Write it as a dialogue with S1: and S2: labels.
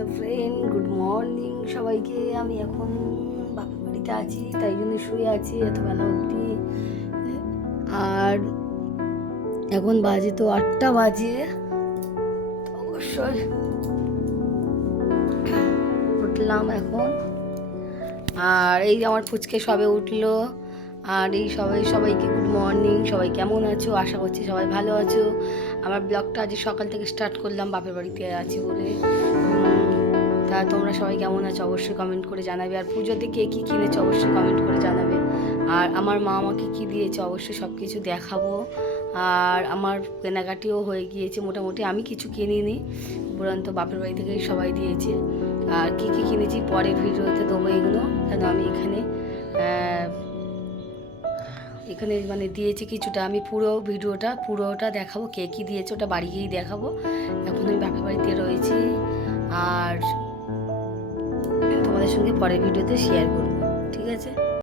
S1: Hello friend good morning সবাইকে আমি এখন বাপের বাড়িতে আছি, তাই জন্য শুয়ে আছি এত বেলা অবধি। আর এখন বাজে তো আটটা বাজে। অবশ্যই। উঠলাম এখন। আর এই আমার ফুচকে সবে উঠল। আর এই সবাই, সবাইকে গুড মর্নিং সবাই কেমন আছো? আশা করছি সবাই ভালো আছো। আমার ব্লগটা আজ সকাল থেকে স্টার্ট করলাম, বাপের বাড়িতে আছি বলে। তোমরা সবাই কেমন আছো অবশ্যই কমেন্ট করে জানাবে। আর পুজোতে কে কী কিনেছো অবশ্যই কমেন্ট করে জানাবে। আর আমার মা আমাকে কী দিয়েছে অবশ্যই সব কিছু দেখাবো। আর আমার কেনাকাটিও হয়ে গিয়েছে মোটামুটি। আমি কিছু কিনিনি, উপরন্ত বাপের বাড়ি থেকেই সবাই দিয়েছে। আর কী কী কিনেছি পরে ভিডিওতে দেবো এগুলো, কেন আমি এখানে এখানে মানে দিয়েছি কিছুটা। আমি পুরো ভিডিওটা, পুরোটা দেখাবো, কে কী দিয়েছে ওটা বাড়ি গিয়েই দেখাবো। এখন আমি বাপের বাড়িতে রয়েছি। সঙ্গে পরের ভিডিওতে শেয়ার করব ঠিক আছে?